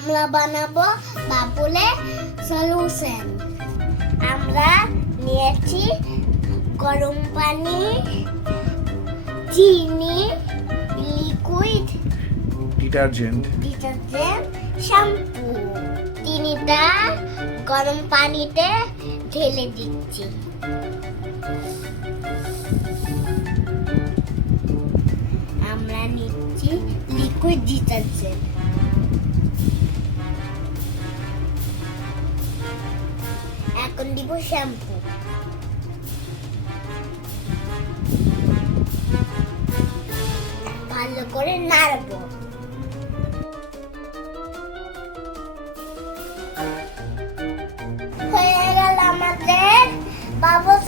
আমরা বানাবো বাবুলের সলিউশন। আমরা নিয়েছি গরম পানি, চিনি, লিকুইড ডিটারজেন্ট, শ্যাম্পু। চিনিটা গরম পানিতে ঢেলে দিচ্ছি। আমরা নিচ্ছি লিকুইড ডিটারজেন্ট। এখন দিব শ্যাম্পু। ভালো করে নাড়বো। হয়ে গেল আমাদের বাবুল